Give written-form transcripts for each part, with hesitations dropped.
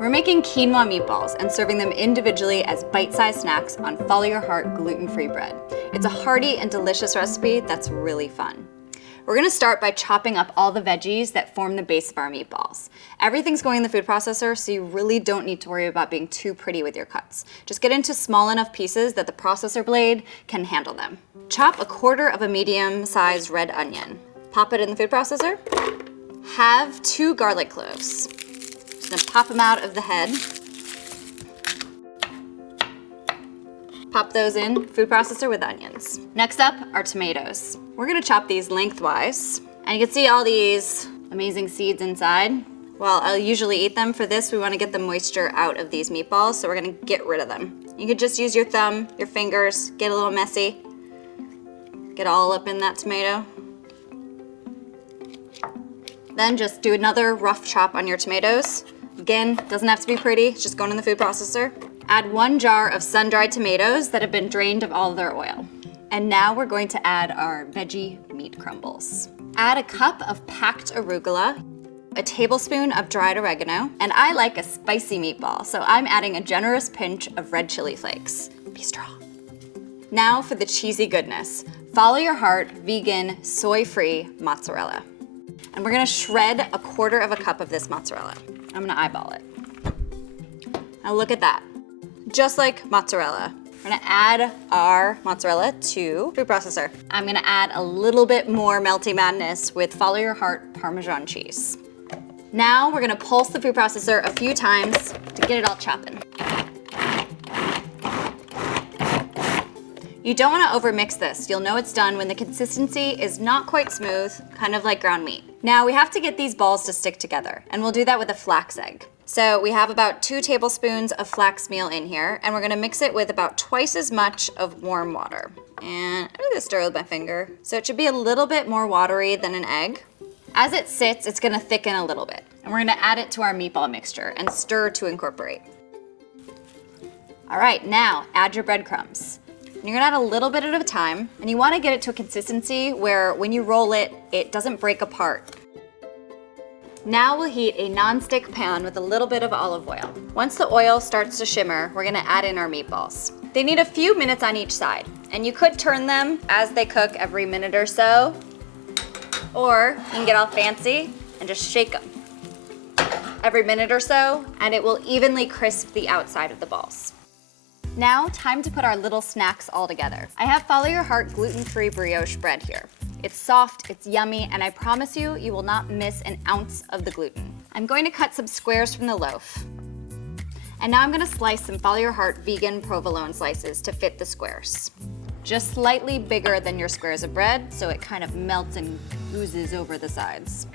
We're making quinoa meatballs and serving them individually as bite-sized snacks on Follow Your Heart gluten-free bread. It's a hearty and delicious recipe that's really fun. We're gonna start by chopping up all the veggies that form the base of our meatballs. Everything's going in the food processor, so you really don't need to worry about being too pretty with your cuts. Just get into small enough pieces that the processor blade can handle them. Chop 1/4 of a medium-sized red onion. Pop it in the food processor. Have 2 garlic cloves. Just gonna pop them out of the head. Pop those in food processor with onions. Next up are tomatoes. We're gonna chop these lengthwise. And you can see all these amazing seeds inside. Well, I'll usually eat them. For this, we wanna get the moisture out of these meatballs, so we're gonna get rid of them. You could just use your thumb, your fingers, get a little messy. Get all up in that tomato. Then just do another rough chop on your tomatoes. Again, doesn't have to be pretty, it's just going in the food processor. Add 1 jar of sun-dried tomatoes that have been drained of all of their oil. And now we're going to add our veggie meat crumbles. Add a cup of packed arugula, a tablespoon of dried oregano, and I like a spicy meatball, so I'm adding a generous pinch of red chili flakes. Be strong. Now for the cheesy goodness. Follow Your Heart vegan, soy-free mozzarella. And we're gonna shred 1/4 cup of this mozzarella. I'm gonna eyeball it. Now look at that. Just like mozzarella. We're gonna add our mozzarella to food processor. I'm gonna add a little bit more melty madness with Follow Your Heart Parmesan cheese. Now we're gonna pulse the food processor a few times to get it all chopping. You don't wanna overmix this. You'll know it's done when the consistency is not quite smooth, kind of like ground meat. Now we have to get these balls to stick together, and we'll do that with a flax egg. So we have about 2 tablespoons of flax meal in here, and we're gonna mix it with about twice as much of warm water. And I'm gonna stir with my finger. So it should be a little bit more watery than an egg. As it sits, it's gonna thicken a little bit. And we're gonna add it to our meatball mixture and stir to incorporate. All right, now add your breadcrumbs. And you're gonna add a little bit at a time, and you wanna get it to a consistency where when you roll it, it doesn't break apart. Now we'll heat a non-stick pan with a little bit of olive oil. Once the oil starts to shimmer, we're gonna add in our meatballs. They need a few minutes on each side, and you could turn them as they cook every minute or so, or you can get all fancy and just shake them every minute or so, and it will evenly crisp the outside of the balls. Now, time to put our little snacks all together. I have Follow Your Heart gluten-free brioche bread here. It's soft, it's yummy, and I promise you, you will not miss an ounce of the gluten. I'm going to cut some squares from the loaf. And now I'm gonna slice some Follow Your Heart vegan provolone slices to fit the squares. Just slightly bigger than your squares of bread, so it kind of melts and oozes over the sides.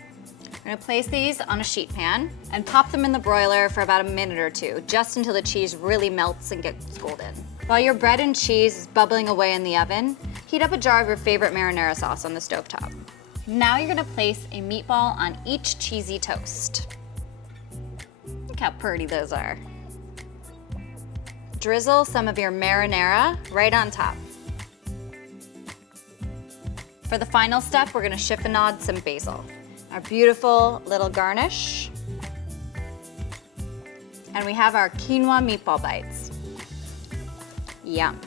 I'm gonna place these on a sheet pan and pop them in the broiler for about a minute or 2, just until the cheese really melts and gets golden. While your bread and cheese is bubbling away in the oven, heat up a jar of your favorite marinara sauce on the stovetop. Now you're gonna place a meatball on each cheesy toast. Look how pretty those are. Drizzle some of your marinara right on top. For the final step, we're gonna chiffonade some basil. Our beautiful little garnish. And we have our quinoa meatball bites. Yum.